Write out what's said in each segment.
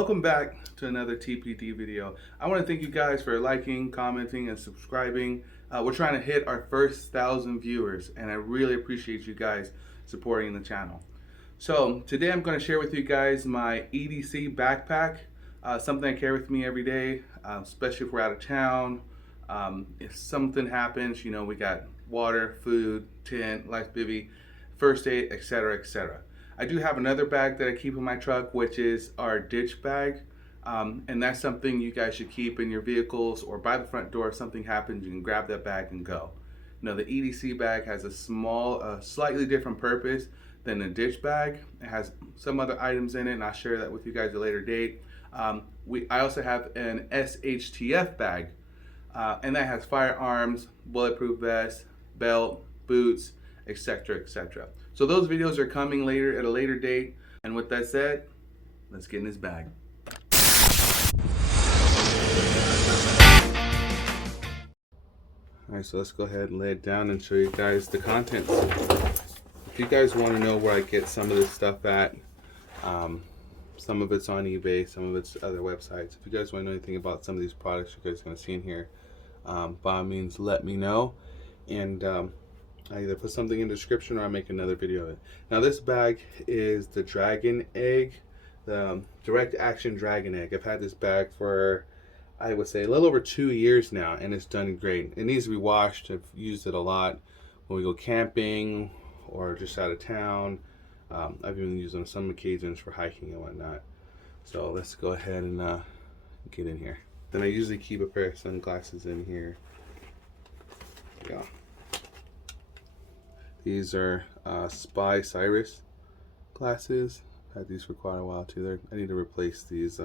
Welcome back to another TPD video. I want to thank you guys for liking, commenting, and subscribing. We're trying to hit our first 1,000 viewers, and I really appreciate you guys supporting the channel. So today I'm going to share with you guys my EDC backpack, something I carry with me every day, especially if we're out of town. If something happens, you know, we got water, food, tent, life bivvy, first aid, etc., etc. I do have another bag that I keep in my truck, which is our ditch bag. And that's something you guys should keep in your vehicles or by the front door. If something happens, you can grab that bag and go. You know, the EDC bag has a slightly different purpose than the ditch bag. It has some other items in it, and I'll share that with you guys at a later date. I also have an SHTF bag, and that has firearms, bulletproof vest, belt, boots, etc., etc. So those videos are coming later at a later date. And with that said, let's get in this bag. Alright, so let's go ahead and lay it down and show you guys the contents. If you guys want to know where I get some of this stuff at, some of it's on eBay, some of it's other websites. If you guys want to know anything about some of these products you guys are going to see in here, by all means let me know, and I either put something in the description or I make another video of it. Now this bag is the Dragon Egg, the direct action Dragon Egg. I've had this bag for, I would say, a little over 2 years now, and it's done great. It needs to be washed. I've used it a lot when we go camping or just out of town. I've even used it on some occasions for hiking and whatnot. So let's go ahead and get in here. Then I usually keep a pair of sunglasses in here. Yeah. These are Spy Cyrus glasses. I've had these for quite a while too. I need to replace these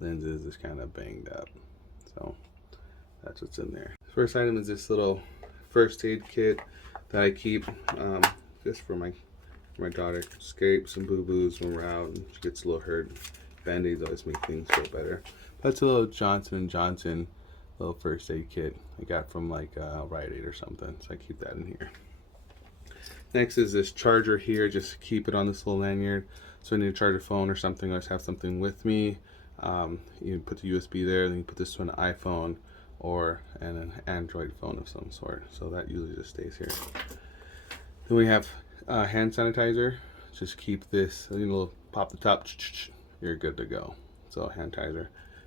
lenses. It's kind of banged up. So that's what's in there. First item is this little first aid kit that I keep just for my daughter. Scrapes and boo-boos when we're out and she gets a little hurt. Band-aids always make things feel better. That's a little Johnson & Johnson little first aid kit I got from like Rite Aid or something. So I keep that in here. Next is this charger here. Just keep it on this little lanyard. So I need to charge a phone or something. I always have something with me. You put the USB there, then you put this to an iPhone or an Android phone of some sort. So that usually just stays here. Then we have hand sanitizer. Just keep this, you know, pop the top, you're good to go. So hand sanitizer.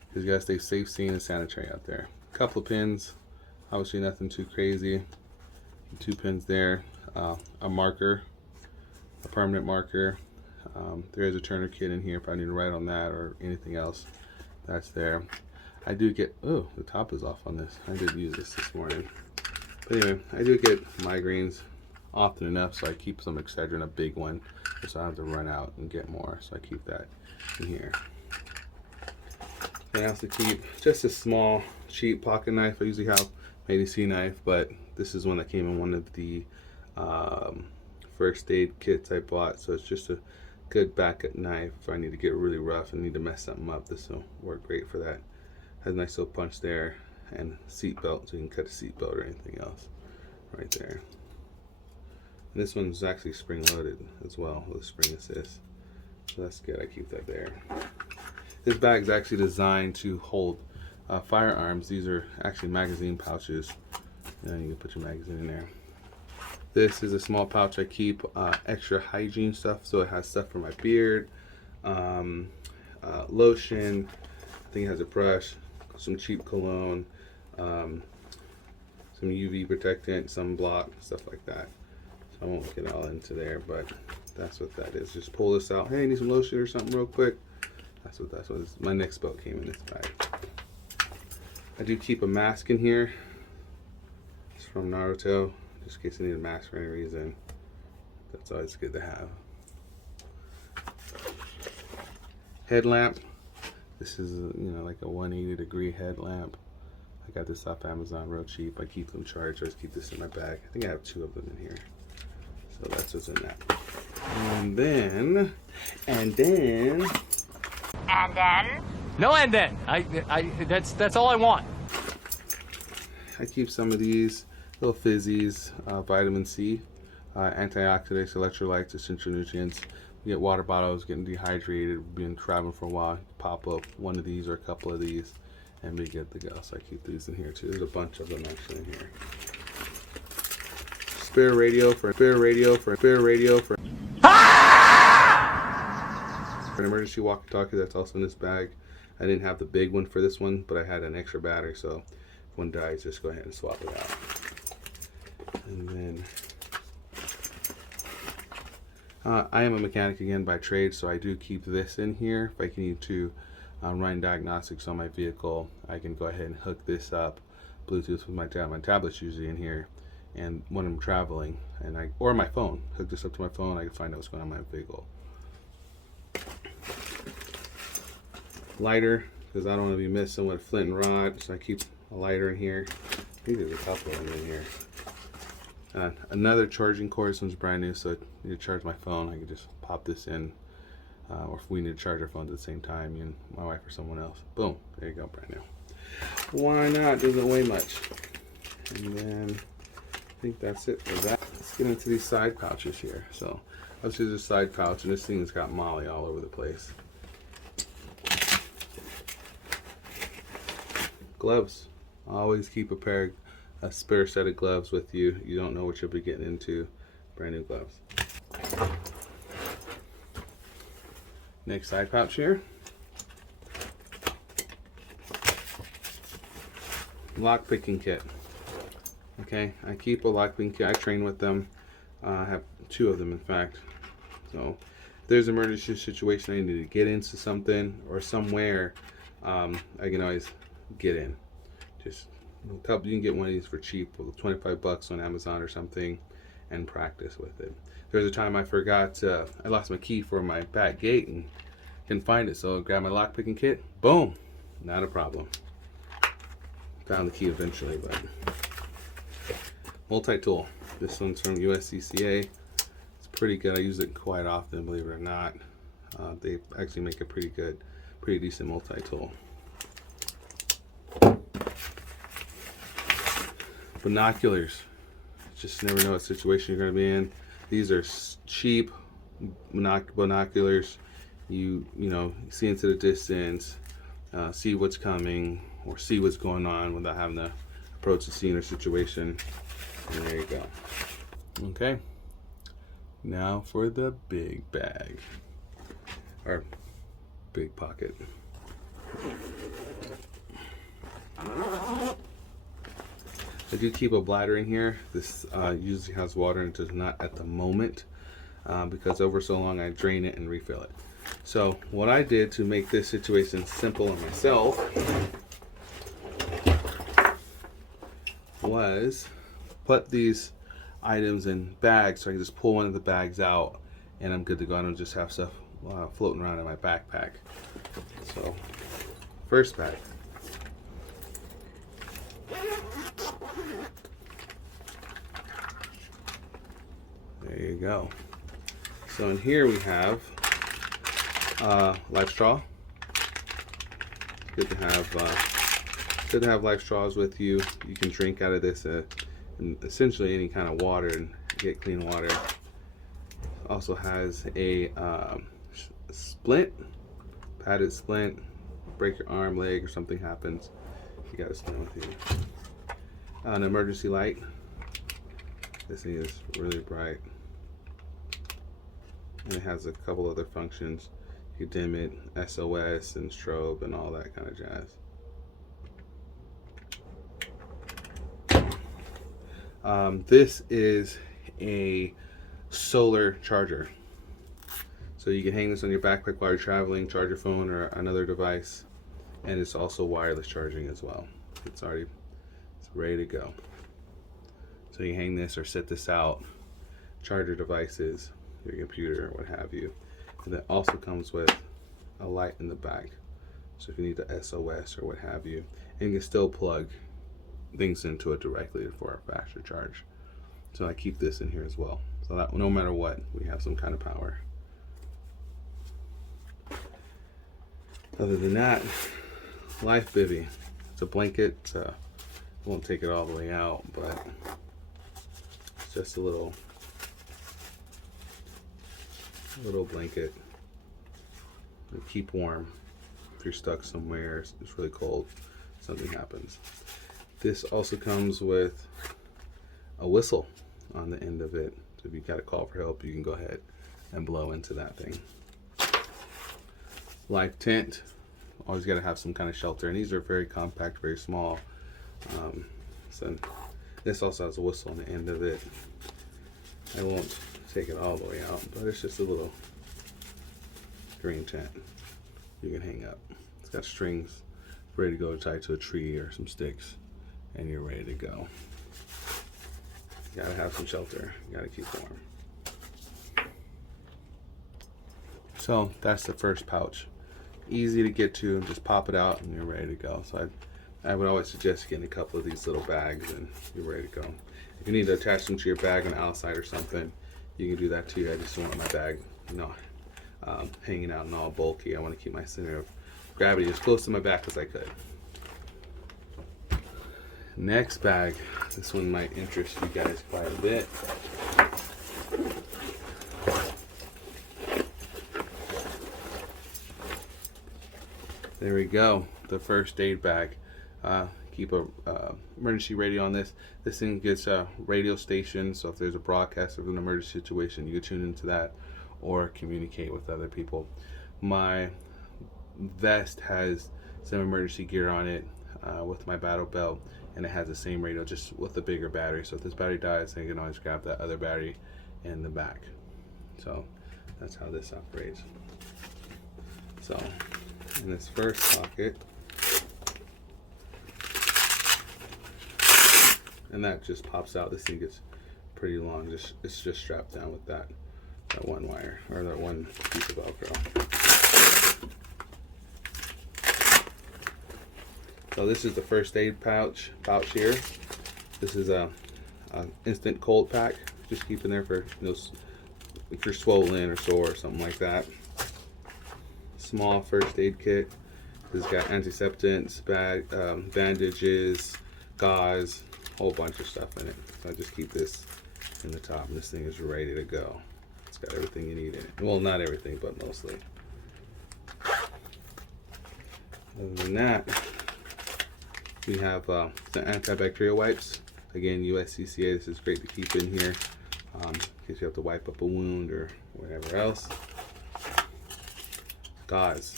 Because you gotta stay safe, sane, and sanitary out there. A couple of pins, obviously nothing too crazy. 2 pins there. A marker, a permanent marker. There is a tourniquet in here if I need to write on that or anything else. That's there. I do get, oh, the top is off on this. I did use this morning. But anyway, I do get migraines often enough, so I keep some Excedrin, a big one, so I have to run out and get more. So I keep that in here. I also keep just a small, cheap pocket knife. I usually have my EDC knife, but this is one that came in one of the first aid kits I bought. So it's just a good backup knife if I need to get really rough and need to mess something up. This will work great for that. Has a nice little punch there and seat belt, so you can cut a seat belt or anything else right there. And this one's actually spring loaded as well with a spring assist. So that's good. I keep that there. This bag is actually designed to hold firearms. These are actually magazine pouches. And you can put your magazine in there. This is a small pouch I keep extra hygiene stuff. So it has stuff for my beard, lotion. I think it has a brush, some cheap cologne, some UV protectant, sunblock, stuff like that. So I won't get all into there, but that's what that is. Just pull this out. Hey, I need some lotion or something real quick. That's what my next belt came in this bag. I do keep a mask in here. It's from Naruto, just in case I need a mask for any reason. That's always good to have. Headlamp. This is, you know, like a 180-degree headlamp. I got this off Amazon real cheap. I keep them charged. I just keep this in my bag. I think I have 2 of them in here. So that's what's in that. And then. No, and then. That's all I want. I keep some of these little fizzies, vitamin C, antioxidants, electrolytes, essential nutrients. You get water bottles, getting dehydrated, being traveling for a while, pop up one of these or a couple of these and be good to go. So I keep these in here too. There's a bunch of them actually in here. Spare radio for an emergency walkie-talkie. That's also in this bag. I didn't have the big one for this one, but I had an extra battery, so if one dies, just go ahead and swap it out. And then I am a mechanic again by trade, so I do keep this in here. If I need to run diagnostics on my vehicle, I can go ahead and hook this up Bluetooth with my tablet's usually in here, and when I'm traveling, or my phone, hook this up to my phone, I can find out what's going on in my vehicle. Lighter, because I don't want to be messing with flint and rod, so I keep a lighter in here. I think there's a couple of them in here. Another charging cord. This one's brand new, so I need to charge my phone. I can just pop this in, or if we need to charge our phones at the same time, me and my wife or someone else. Boom, there you go, brand new. Why not? Doesn't weigh much. And then I think that's it for that. Let's get into these side pouches here. So let's use a side pouch, and this thing's got Molly all over the place. Gloves. Always keep a spare set of gloves with you. You don't know what you'll be getting into. Brand new gloves. Next side pouch here. Lock picking kit. Okay, I keep a lock picking kit. I train with them. I have 2 of them, in fact. So if there's an emergency situation, I need to get into something or somewhere, I can always get in. Just you can get one of these for cheap, $25 on Amazon or something, and practice with it. There was a time I forgot, I lost my key for my back gate and couldn't find it, so I grabbed my lock picking kit. Boom, not a problem. Found the key eventually, but multi-tool. This one's from USCCA. It's pretty good. I use it quite often, believe it or not. They actually make a pretty decent multi-tool. Binoculars. Just never know what situation you're going to be in. These are cheap binoculars. You know, see into the distance, see what's coming, or see what's going on without having to approach the scene or situation. And there you go. Okay. Now for the big bag, or big pocket. I do keep a bladder in here. This usually has water and does not at the moment, because over so long I drain it and refill it. So what I did to make this situation simple on myself was put these items in bags, so I can just pull one of the bags out and I'm good to go. I don't just have stuff floating around in my backpack. So first bag. There you go. So in here we have life straw. Good to have life straws with you. You can drink out of this and essentially any kind of water and get clean water. Also has a splint, padded splint. Break your arm, leg, or something happens, you got a splint with you. An emergency light. This thing is really bright. And it has a couple other functions. You dim it, SOS and strobe and all that kind of jazz. This is a solar charger. So you can hang this on your backpack while you're traveling, charge your phone or another device. And it's also wireless charging as well. It's ready to go. So you hang this or set this out, charge your devices, your computer, what have you. And that also comes with a light in the back. So if you need the SOS or what have you, and you can still plug things into it directly for a faster charge. So I keep this in here as well. So that no matter what, we have some kind of power. Other than that, life bivvy. It's a blanket. Won't take it all the way out, but it's just a little blanket to keep warm if you're stuck somewhere, it's really cold, something happens. This also comes with a whistle on the end of it. So if you got a call for help, you can go ahead and blow into that thing. Life tent, always got to have some kind of shelter, and these are very compact, very small. So this also has a whistle on the end of it. I won't take it all the way out, but it's just a little green tent you can hang up. It's got strings ready to go tied to a tree or some sticks, and you're ready to go. You gotta have some shelter, you gotta keep warm. So that's the first pouch. Easy to get to, just pop it out and you're ready to go. So I would always suggest getting a couple of these little bags and you're ready to go. If you need to attach them to your bag on the outside or something, you can do that too. I just don't want my bag, hanging out and all bulky. I want to keep my center of gravity as close to my back as I could. Next bag, this one might interest you guys quite a bit. There we go, the first aid bag. Keep a emergency radio on this. This thing gets a radio station, so if there's a broadcast of an emergency situation, you can tune into that or communicate with other people. My vest has some emergency gear on it with my battle belt, and it has the same radio, just with a bigger battery. So if this battery dies, I can always grab that other battery in the back. So that's how this operates. So in this first pocket, and that just pops out. This thing gets pretty long. It's just strapped down with that one wire, or that one piece of Velcro. So this is the first aid pouch here. This is a instant cold pack. Just keep in there for if you're swollen or sore or something like that. Small first aid kit. This has got antiseptics, bandages, gauze, whole bunch of stuff in it. So I just keep this in the top, and this thing is ready to go. It's got everything you need in it. Well, not everything, but mostly. Other than that, we have the antibacterial wipes. Again, USCCA. This is great to keep in here in case you have to wipe up a wound or whatever else. Gauze.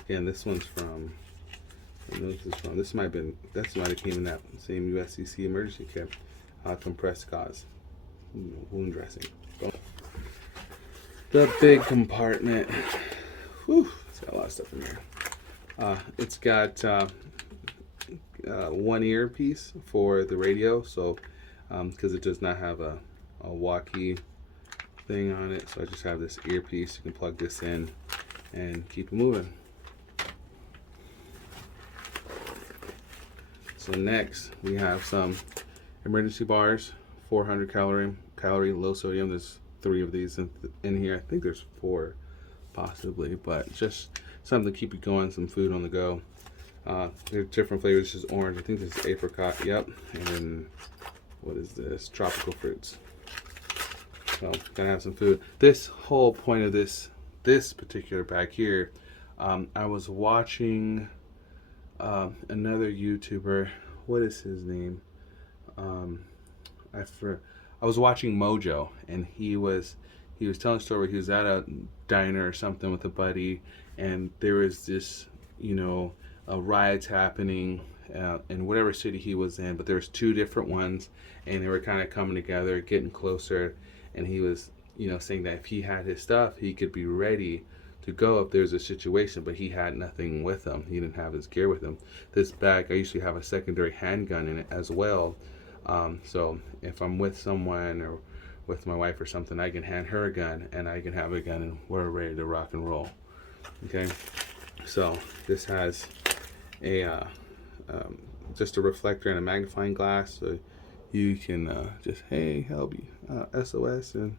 Again, this one's from. This might have came in that same USCC emergency kit. Compressed gauze, wound dressing. The big compartment. Whew, it's got a lot of stuff in here. It's got one earpiece for the radio, so because it does not have a walkie thing on it, so I just have this earpiece. You can plug this in and keep it moving. So next we have some emergency bars, 400 calorie, low sodium. There's 3 of these in here. I think there's 4 possibly, but just something to keep you going, some food on the go. There's different flavors. This is orange. I think this is apricot. Yep. And then what is this? Tropical fruits. So gotta have some food. This whole point of this particular bag here, I was watching another YouTuber. What is his name? I was watching Mojo, and he was telling a story where he was at a diner or something with a buddy, and there was this, riots happening in whatever city he was in, but there was 2 different ones, and they were kind of coming together, getting closer, and he was, saying that if he had his stuff, he could be ready to go if there's a situation, but he had nothing with him. He didn't have his gear with him. This bag, I usually have a secondary handgun in it as well. So if I'm with someone or with my wife or something, I can hand her a gun and I can have a gun and we're ready to rock and roll. Okay, so this has a just a reflector and a magnifying glass, so you can just, hey, help you, SOS and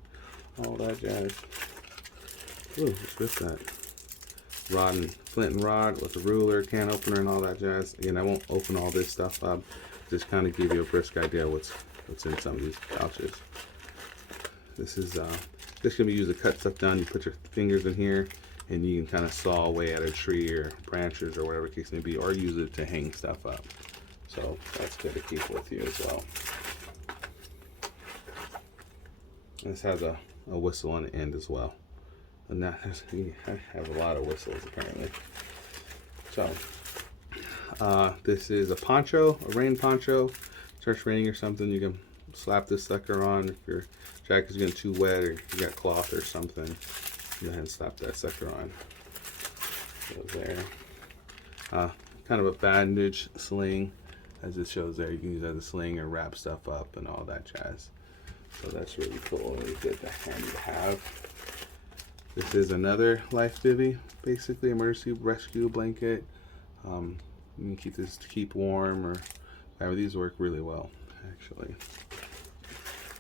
all that jazz. Ooh, what's that? Flint and rod with a ruler, can opener, and all that jazz. Again, I won't open all this stuff up. Just kind of give you a brisk idea what's in some of these pouches. This is this can be used to cut stuff down. You put your fingers in here and you can kind of saw away at a tree or branches or whatever the case may be, or use it to hang stuff up. So that's good to keep with you as well. This has a whistle on the end as well. And that has, I have a lot of whistles apparently. So this is a poncho, a rain poncho. Starts raining or something, you can slap this sucker on. If your jacket's getting too wet or you got cloth or something, go ahead and slap that sucker on. So there. Kind of a bandage sling, as it shows there. You can use it as a sling or wrap stuff up and all that jazz. So that's really cool, really good to handy to have. This is another life bivvy, basically emergency rescue blanket. You can keep this to keep warm or whatever. These work really well, actually.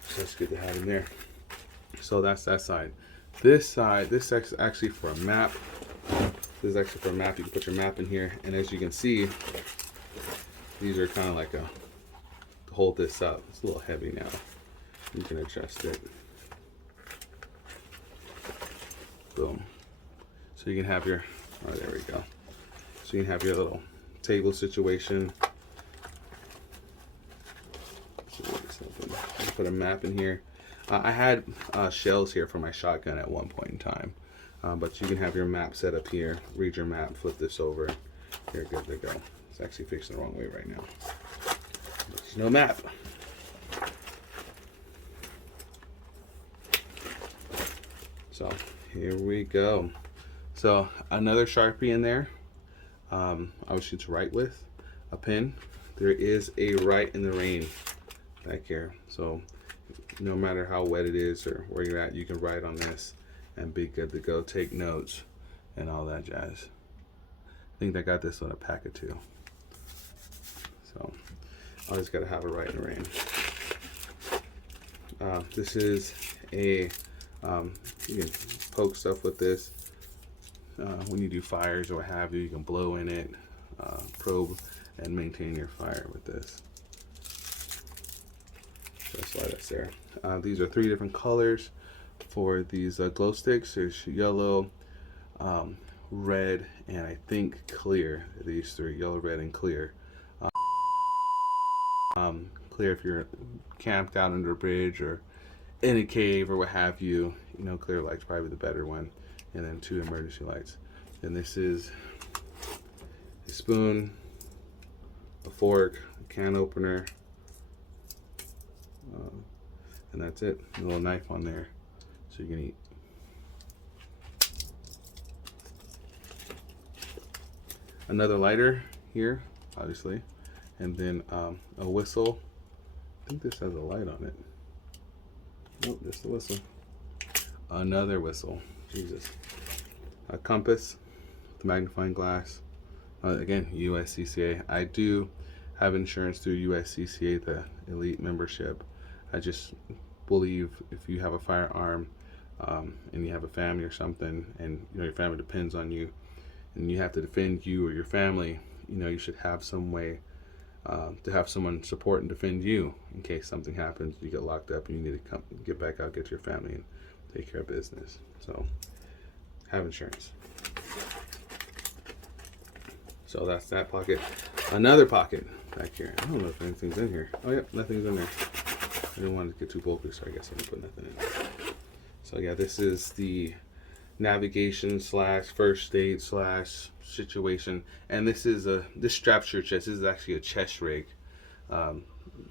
So that's good to have in there. So that's that side. This side, this is actually for a map. This is actually for a map. You can put your map in here, and as you can see, these are kind of like to hold this up. It's a little heavy now. You can adjust it. Boom. So you can have your, oh, there we go. So you can have your little table situation. Put a map in here. I had shells here for my shotgun at one point in time, but you can have your map set up here, read your map, flip this over, you're good to go. It's actually facing the wrong way right now. There's no map. So here we go. So another Sharpie in there, obviously to write with, a pen. There is a Write in the Rain back here, so no matter how wet it is or where you're at, you can write on this and be good to go. Take notes and all that jazz. I think I got this on a pack of 2. So I just gotta have a Write in the Rain. This is a you can poke stuff with this when you do fires or what have you. You can blow in it, probe and maintain your fire with this. That's why that's there. These are 3 different colors for these glow sticks. There's yellow, red, and I think clear. These 3, yellow, red, and clear. Clear if you're camped out under a bridge or in a cave or what have you. You know, clear light's probably the better one. And then 2 emergency lights. And this is a spoon, a fork, a can opener, and that's it. A little knife on there so you can eat. Another lighter here, obviously, and then a whistle. I think this has a light on it. Nope, just a whistle. Another whistle. Jesus. A compass with magnifying glass. Again, USCCA. I do have insurance through USCCA, the elite membership. I just believe if you have a firearm and you have a family or something, and you know your family depends on you, and you have to defend you or your family, you know, you should have some way to have someone support and defend you in case something happens, you get locked up, and you need to come get back out, get to your family, and take care of business. So have insurance. So that's that pocket. Another pocket back here. I don't know if anything's in here. Oh yeah, nothing's in there. I didn't want to get too bulky, so I guess I didn't put nothing in. So yeah, this is the navigation slash first aid slash situation, and this straps your chest. This is actually a chest rig,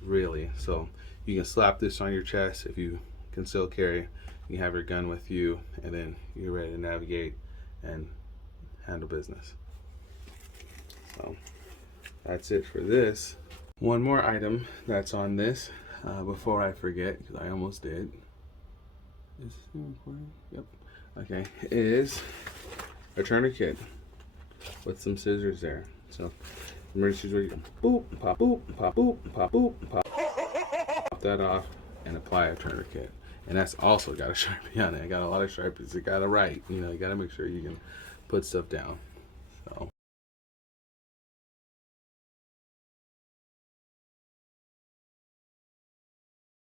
really. So you can slap this on your chest if you can still carry. You have your gun with you, and then you're ready to navigate and handle business. So that's it for this. One more item that's on this before I forget, because I almost did. Is this recording? Yep. Okay, is a tourniquet with some scissors there. So emergencies where you can boop, pop, boop, pop, boop, pop, boop, pop that off and apply a tourniquet. And that's also got a Sharpie on it. I got a lot of Sharpies. You gotta write. You know, you gotta make sure you can put stuff down.